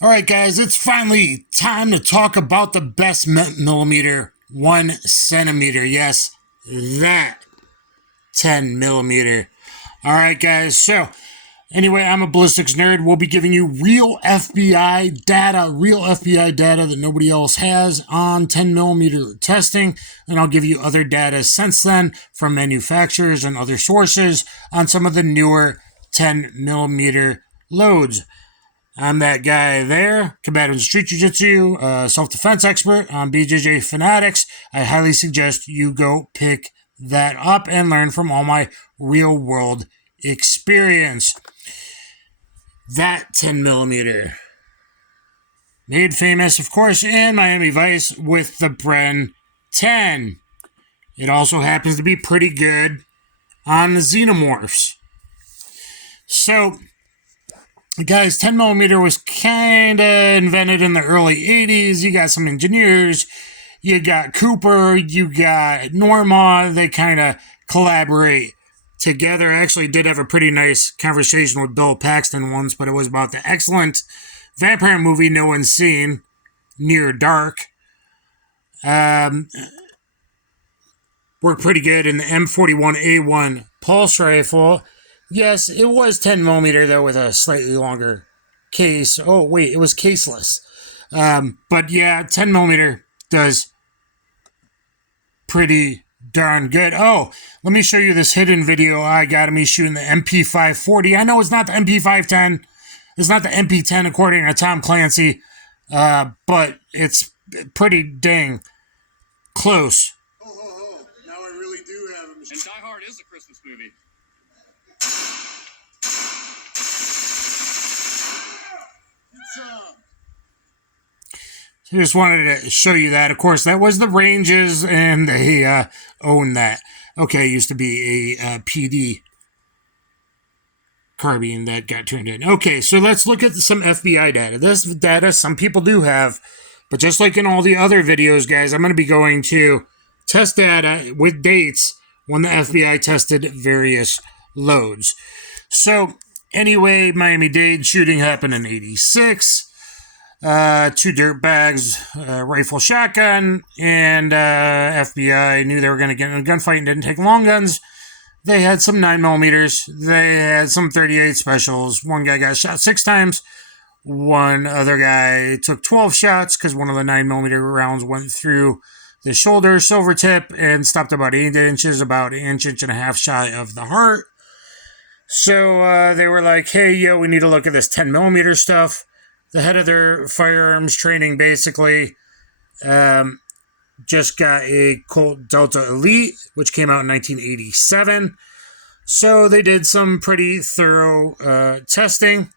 All right, guys, it's finally time to talk about the best millimeter 1 centimeter. Yes, that 10 millimeter. All right, guys. So, anyway, I'm a ballistics nerd. We'll be giving you real FBI data that nobody else has on 10 millimeter testing. And I'll give you other data since then from manufacturers and other sources on some of the newer 10 millimeter loads. I'm that guy there, combatant street jiu-jitsu, self-defense expert on BJJ Fanatics. I highly suggest you go pick that up and learn from all my real-world experience. That 10 millimeter. Made famous, of course, in Miami Vice with the Bren 10. It also happens to be pretty good on the xenomorphs. So, guys, 10 millimeter was kind of invented in the early 80s. You got some engineers, you got Cooper, you got Norma. They kind of collaborate together. I actually did have a pretty nice conversation with Bill Paxton once, but it was about the excellent vampire movie No One's Seen, Near Dark. Worked pretty good in the M41A1 pulse rifle. Yes, it was 10 millimeter, though, with a slightly longer case. Oh, wait, it was caseless. But yeah, 10 millimeter does pretty darn good. Oh, let me show you this hidden video I got of me shooting the MP540. I know it's not the MP510. It's not the MP10, according to Tom Clancy. But it's pretty dang close. Oh, now I really do have a machine. And Die Hard is a Christmas movie. I just wanted to show you that. Of course, that was the ranges, and they own that. Okay, it used to be a PD carbine that got turned in. Okay, so let's look at some FBI data. This data some people do have, but just like in all the other videos, guys, I'm going to be going to test data with dates when the FBI tested various loads. So, anyway, Miami Dade shooting happened in 86. 2 dirt bags, rifle, shotgun, and FBI knew they were going to get in a gunfight and didn't take long guns. They had some 9 millimeters. They had some 38 specials. One guy got shot 6 times. One other guy took 12 shots because one of the 9 millimeter rounds went through the shoulder, silver tip, and stopped about 8 inches, about an inch and a half shy of the heart. So they were like, hey, yo, we need to look at this 10 millimeter stuff. The head of their firearms training basically just got a Colt Delta Elite, which came out in 1987. So they did some pretty thorough testing.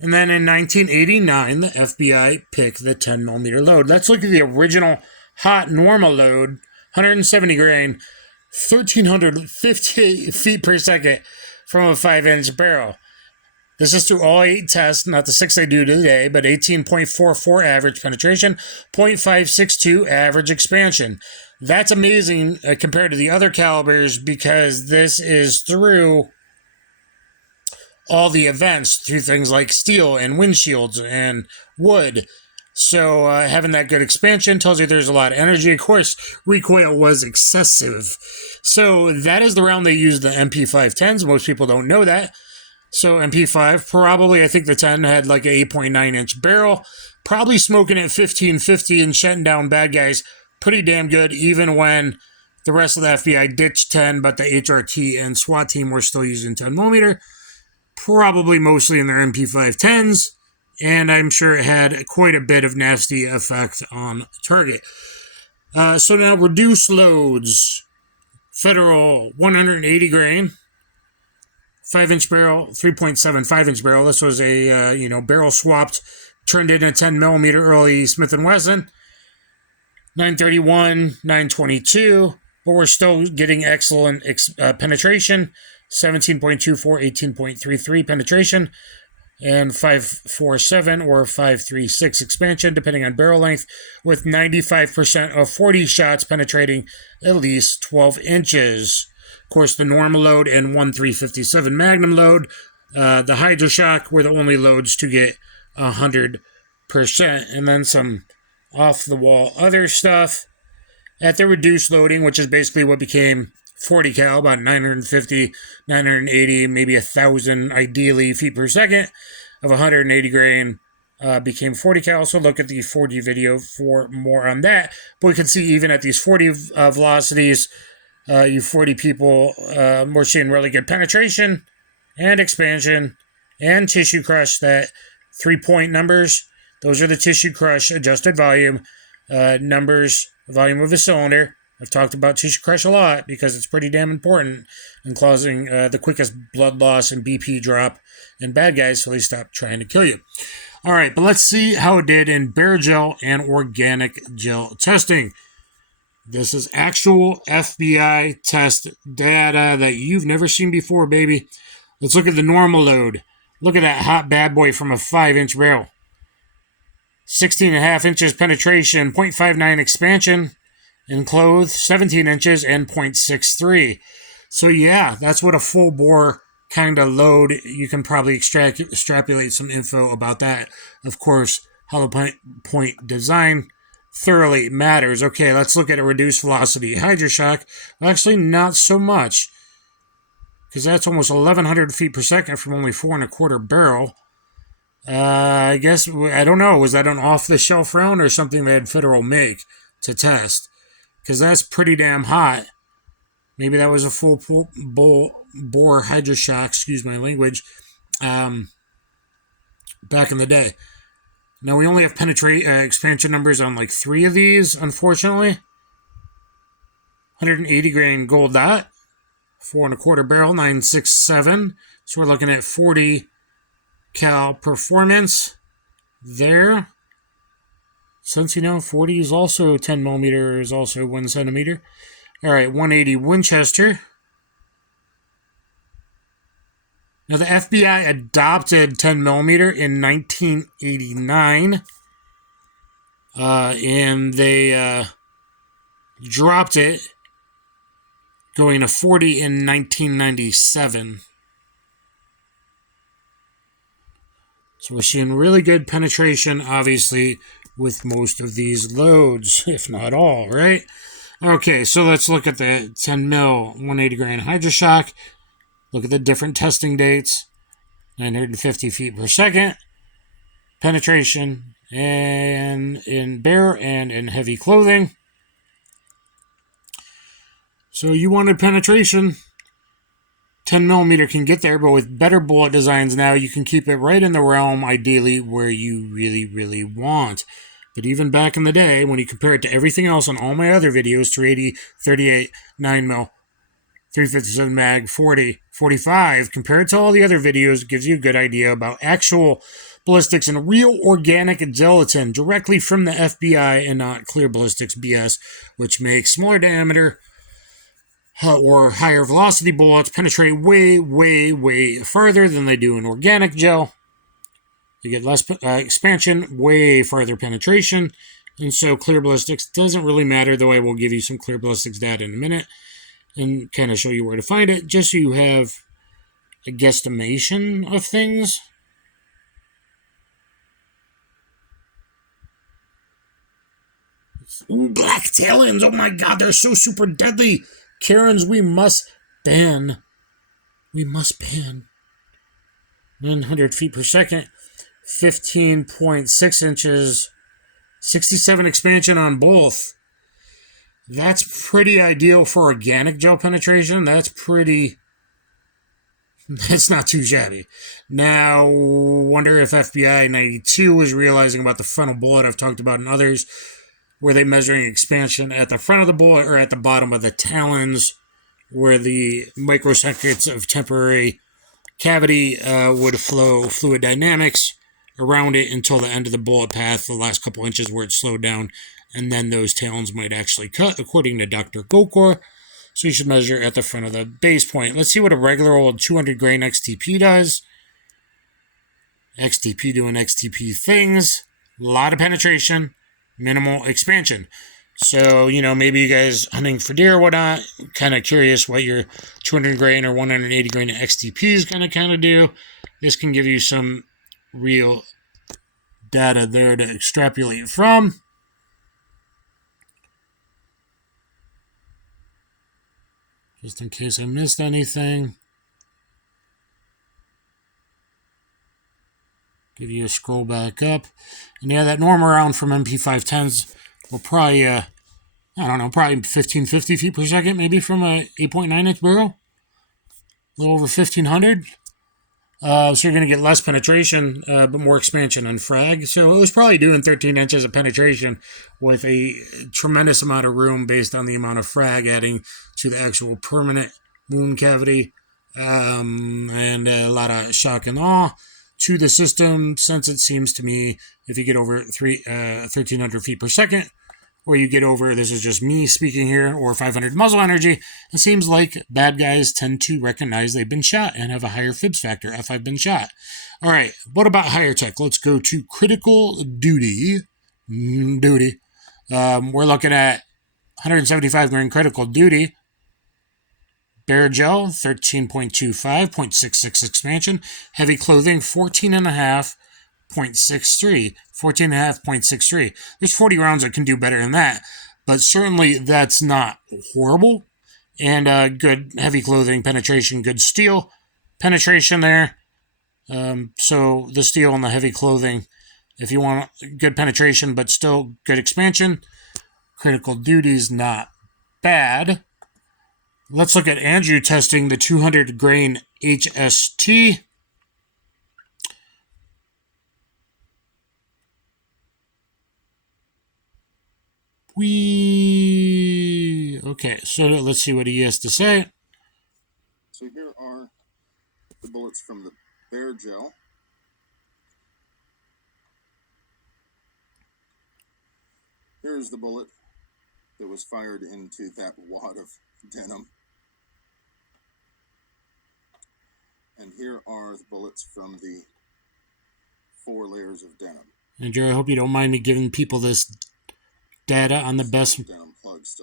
And then in 1989, the FBI picked the 10 millimeter load. Let's look at the original hot normal load, 170 grain, 1,358 feet per second from a 5-inch barrel. This is through all 8 tests, not the 6 they do today, but 18.44 average penetration, 0.562 average expansion. That's amazing compared to the other calibers because this is through all the events, through things like steel and windshields and wood. So having that good expansion tells you there's a lot of energy. Of course, recoil was excessive. So that is the round they used the MP510s. Most people don't know that. So MP5, probably, I think the 10 had like an 8.9-inch barrel, probably smoking at 1550 and shutting down bad guys pretty damn good, even when the rest of the FBI ditched 10, but the HRT and SWAT team were still using 10 millimeter, probably mostly in their MP510s, and I'm sure it had quite a bit of nasty effect on target. So now reduced loads, Federal 180 grain. 5-inch barrel, 3.75-inch barrel. This was a, barrel swapped, turned into 10 millimeter early Smith & Wesson. 931, 922, but we're still getting excellent penetration. 17.24, 18.33 penetration, and 547 or 536 expansion, depending on barrel length, with 95% of 40 shots penetrating at least 12 inches. Of course, the normal load and 1.357 Magnum load The HydroShock were the only loads to get 100%, and then some off-the-wall other stuff at the reduced loading, which is basically what became 40 cal, about 950, 980, maybe 1,000 ideally feet per second of 180 grain became 40 cal. So look at the 40 video for more on that. But we can see even at these 40 velocities, you 40 people, we're seeing really good penetration and expansion and tissue crush. That 3-point numbers, those are the tissue crush adjusted volume numbers, volume of a cylinder. I've talked about tissue crush a lot because it's pretty damn important in causing the quickest blood loss and BP drop in bad guys, so they stop trying to kill you. All right, but let's see how it did in bare gel and organic gel testing. This is actual FBI test data that you've never seen before, baby. Let's look at the normal load. Look at that hot bad boy from a 5-inch barrel. 16.5 inches penetration, 0.59 expansion. Enclosed 17 inches and 0.63. So yeah, that's what a full bore kind of load. You can probably extrapolate some info about that. Of course, hollow point design thoroughly matters. Okay, let's look at a reduced velocity HydroShock. Actually, not so much, because that's almost 1,100 feet per second from only 4.25 barrel. I guess, I don't know, was that an off-the-shelf round or something they had Federal make to test? Because that's pretty damn hot. Maybe that was a full bore HydroShock, excuse my language, back in the day. Now, we only have expansion numbers on like 3 of these, unfortunately. 180 grain gold dot, 4.25 barrel, 9.67. So we're looking at 40 cal performance there. Since, 40 is also 10 millimeter, is also 1 centimeter. All right, 180 Winchester. Now, the FBI adopted 10 millimeter in 1989, and they dropped it, going to 40 in 1997. So we're seeing really good penetration, obviously, with most of these loads, if not all, right? Okay, so let's look at the 10 mil 180 grain HydroShock. Look at the different testing dates. 950 feet per second. Penetration and in bare and in heavy clothing. So you wanted penetration. 10 millimeter can get there, but with better bullet designs now, you can keep it right in the realm, ideally, where you really, really want. But even back in the day, when you compare it to everything else on all my other videos, 380, 38, 9mm, 357 mag, 40, 45, compared to all the other videos, it gives you a good idea about actual ballistics and real organic gelatin directly from the FBI and not clear ballistics BS, which makes smaller diameter or higher velocity bullets penetrate way, way, way further than they do in organic gel. You get less expansion, way farther penetration, and so clear ballistics doesn't really matter, though I will give you some clear ballistics data in a minute and kind of show you where to find it, just so you have a guesstimation of things. Ooh, black tail ends, oh my god, they're so super deadly. Karens, we must ban. 900 feet per second, 15.6 inches, 67 expansion on both. That's pretty ideal for organic gel penetration. That's not too shabby. Now, wonder if FBI 92 is realizing about the frontal bullet I've talked about in others. Were they measuring expansion at the front of the bullet or at the bottom of the talons, where the microseconds of temporary cavity would flow fluid dynamics around it until the end of the bullet path, the last couple inches where it slowed down, and then those talons might actually cut, according to DrGkr. So you should measure at the front of the base point. Let's see what a regular old 200 grain XTP does. XTP doing XTP things. A lot of penetration, minimal expansion. So, maybe you guys hunting for deer or whatnot, kind of curious what your 200 grain or 180 grain XTP is going to kind of do. this can give you some real data there to extrapolate from. Just in case I missed anything. Give you a scroll back up. And yeah, that normal round from MP510s will probably, I don't know, probably 1550 feet per second, maybe from a 8.9 inch barrel. A little over 1500. So you're going to get less penetration, but more expansion on frag. So it was probably doing 13 inches of penetration with a tremendous amount of room based on the amount of frag adding to the actual permanent wound cavity, and a lot of shock and awe to the system, since it seems to me if you get over 1300 feet per second, or you get over, this is just me speaking here, or 500 muzzle energy, it seems like bad guys tend to recognize they've been shot and have a higher fibs factor if I've been shot. All right, what about higher tech? Let's go to critical duty. We're looking at 175 grain critical duty. Bare gel, 13.25, 0.66 expansion. Heavy clothing, 14.5, 0.63. 14.5, 0.63. There's 40 rounds that can do better than that, but certainly that's not horrible. And good heavy clothing penetration, good steel penetration there. So the steel and the heavy clothing, if you want good penetration but still good expansion, critical duty's not bad. Let's look at Andrew testing the 200 grain HST. Okay, so let's see what he has to say. So here are the bullets from the bare gel. Here's the bullet that was fired into that wad of denim. And here are the bullets from the 4 layers of denim. Andrew, I hope you don't mind me giving people this data on the best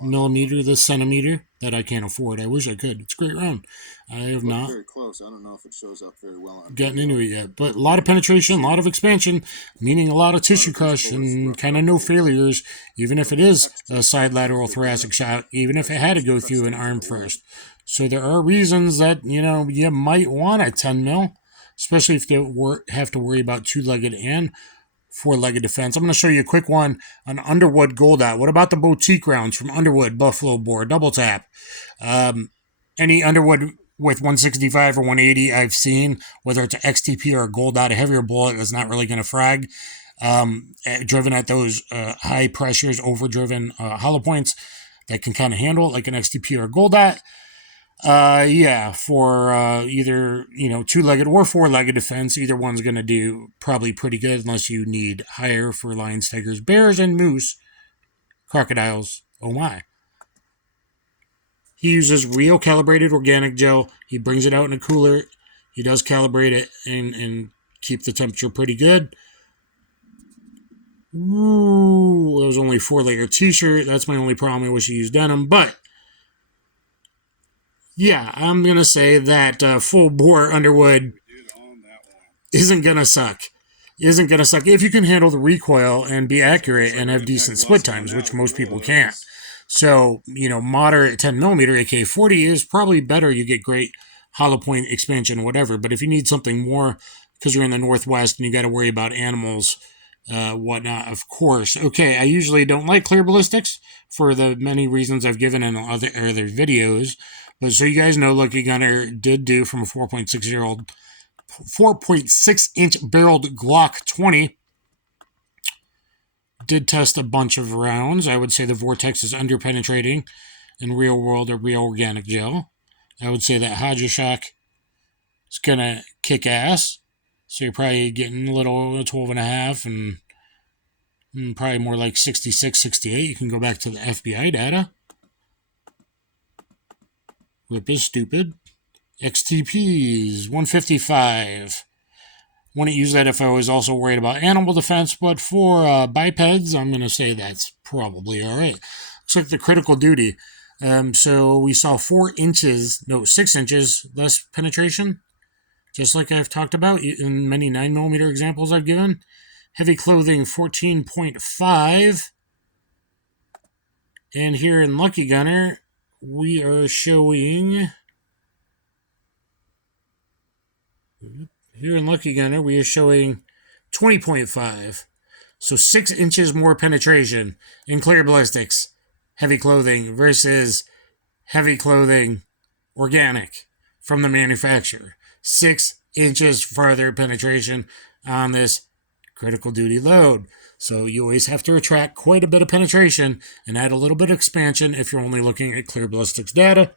millimeter, the centimeter, that I can't afford. I wish I could. It's a great round. I have not very close. I don't know if it shows up very well on gotten into it yet, but a lot of penetration, a lot of expansion, meaning a lot of tissue crush and kind of no failures, even if it is a side lateral thoracic shot, even if it had to go through an arm first. So there are reasons that, you know, you might want a 10 mil, especially if you have to worry about two-legged and four-legged defense. I'm going to show you a quick one on Underwood Gold Dot. What about the boutique rounds from Underwood Buffalo Bore Double Tap? Any Underwood with 165 or 180 I've seen, whether it's an XTP or a Gold Dot, a heavier bullet that's not really going to frag, driven at those high pressures, overdriven hollow points that can kind of handle it, like an XTP or a Gold Dot. Yeah, for either, you know, two-legged or four-legged defense, either one's going to do probably pretty good, unless you need higher for lions, tigers, bears, and moose, crocodiles. Oh my. He uses real calibrated organic gel. He brings it out in a cooler. He does calibrate it and keep the temperature pretty good. Ooh, it was only a 4-layer t-shirt. That's my only problem. I wish he used denim, but yeah, I'm going to say that full bore Underwood isn't going to suck. Isn't going to suck if you can handle the recoil and be accurate and have decent split times, which most people can't. So, you know, moderate 10mm AK-40 is probably better. You get great hollow point expansion, whatever. But if you need something more because you're in the Northwest and you got to worry about animals, whatnot, of course. Okay, I usually don't like clear ballistics for the many reasons I've given in other videos. But so you guys know, Lucky Gunner did do from a 4.6-inch barreled Glock 20. Did test a bunch of rounds. I would say the Vortex is under-penetrating in real world or real organic gel. I would say that HydroShock is going to kick ass. So you're probably getting a little 12.5 and probably more like 66, 68. You can go back to the FBI data. Whip is stupid. XTPs, 155. Wouldn't use that if I was also worried about animal defense, but for bipeds, I'm going to say that's probably all right. Looks like the critical duty. So we saw 6 inches less penetration just like I've talked about in many 9mm examples I've given. Heavy clothing 14.5. And here in Lucky Gunner, we are showing... Here in Lucky Gunner, we are showing 20.5. So 6 inches more penetration in clear ballistics, heavy clothing, versus heavy clothing, organic, from the manufacturer. 6 inches farther penetration on this critical duty load. So you always have to attract quite a bit of penetration and add a little bit of expansion if you're only looking at clear ballistics data.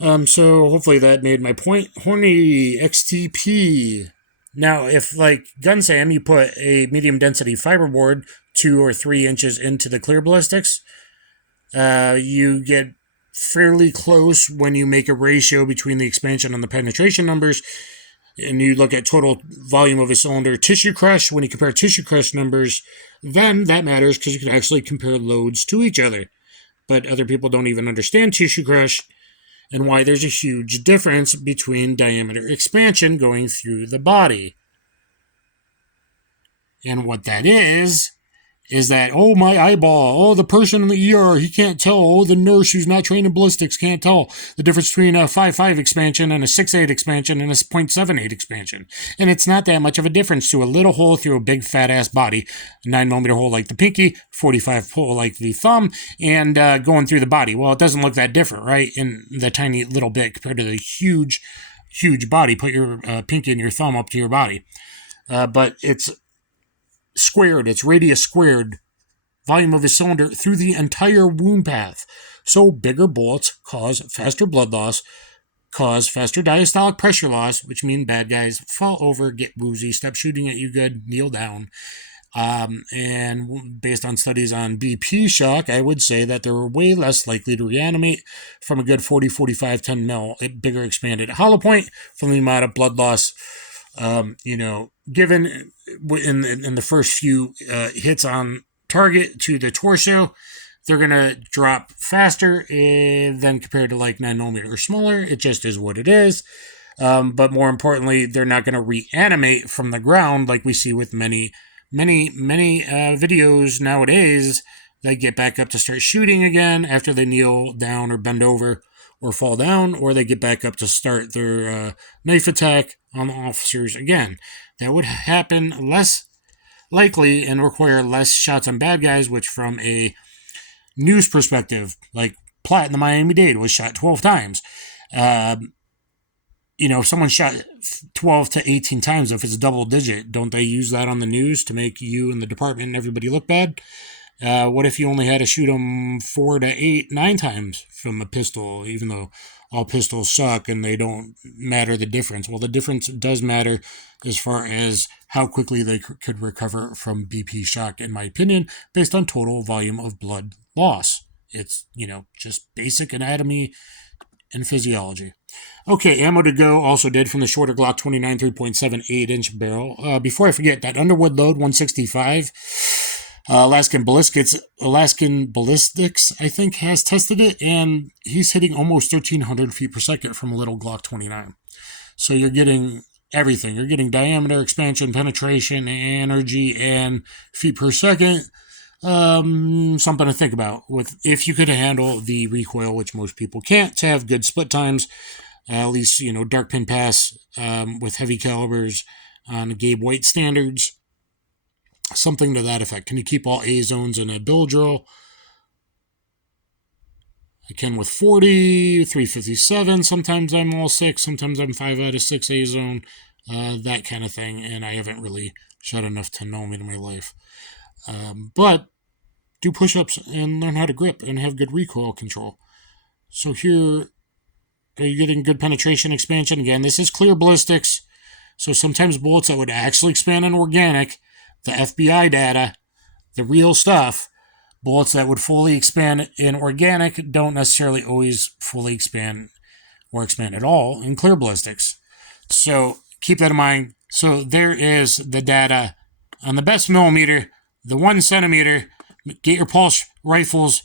So hopefully that made my point. Hornady XTP. Now, if like Gun Sam, you put a medium density fiberboard 2 or 3 inches into the clear ballistics, you get fairly close when you make a ratio between the expansion and the penetration numbers, and you look at total volume of a cylinder tissue crush. When you compare tissue crush numbers, then that matters because you can actually compare loads to each other. But other people don't even understand tissue crush and why there's a huge difference between diameter expansion going through the body. And what that is that, oh, my eyeball, oh, the person in the ER, he can't tell, oh, the nurse who's not trained in ballistics can't tell the difference between a 5.5 expansion and a 6.8 expansion and a 0.78 expansion. And it's not that much of a difference to a little hole through a big fat-ass body, a 9mm hole like the pinky, 45 hole like the thumb, and going through the body. Well, it doesn't look that different, right, in the tiny little bit compared to the huge, huge body. Put your pinky and your thumb up to your body. But it's squared, it's radius squared, volume of a cylinder through the entire wound path. So bigger bullets cause faster blood loss, cause faster diastolic pressure loss, which means bad guys fall over, get woozy, stop shooting at you good, kneel down. And based on studies on BP shock, I would say that they're way less likely to reanimate from a good 40, 45, 10 mil, bigger expanded hollow point from the amount of blood loss. Given in the first few hits on target to the torso, they're going to drop faster than compared to like 9mm or smaller. It just is what it is. But more importantly, they're not going to reanimate from the ground like we see with many videos nowadays. They get back up to start shooting again after they kneel down or bend over or fall down, or they get back up to start their knife attack on the officers again. That would happen less likely and require less shots on bad guys, which from a news perspective, like Platt in the Miami Dade was shot 12 times. If someone shot 12 to 18 times, if it's double digit, don't they use that on the news to make you and the department and everybody look bad? What if you only had to shoot them 4 to 8, 9 times from a pistol, even though all pistols suck and they don't matter the difference? Well, the difference does matter as far as how quickly they could recover from BP shock, in my opinion, based on total volume of blood loss. It's, just basic anatomy and physiology. Okay, ammo to go also did from the shorter Glock 29 3.78-inch barrel. Before I forget, that Underwood load 165... Alaskan Ballistics, I think, has tested it, and he's hitting almost 1,300 feet per second from a little Glock 29. So you're getting everything. You're getting diameter, expansion, penetration, energy, and feet per second. Something to think about with if you could handle the recoil, which most people can't, to have good split times. At least, dark pin pass with heavy calibers on Gabe White standards. Something to that effect. Can you keep all A zones in a bill drill? I can with 40, 357. Sometimes I'm all 6. Sometimes I'm 5 out of 6 A zone. That kind of thing. And I haven't really shot enough to know me in my life. But do push-ups and learn how to grip and have good recoil control. So here, are you getting good penetration expansion? Again, this is clear ballistics. So sometimes bullets that would actually expand in organic, the FBI data, the real stuff, bullets that would fully expand in organic don't necessarily always fully expand or expand at all in clear ballistics. So keep that in mind. So there is the data on the best millimeter, the 1 centimeter. Get your pulse rifles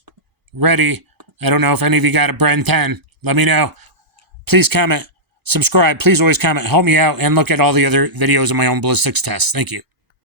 ready. I don't know if any of you got a Bren 10. Let me know. Please comment subscribe. Please always comment, help me out, and look at all the other videos of my own ballistics tests. Thank you.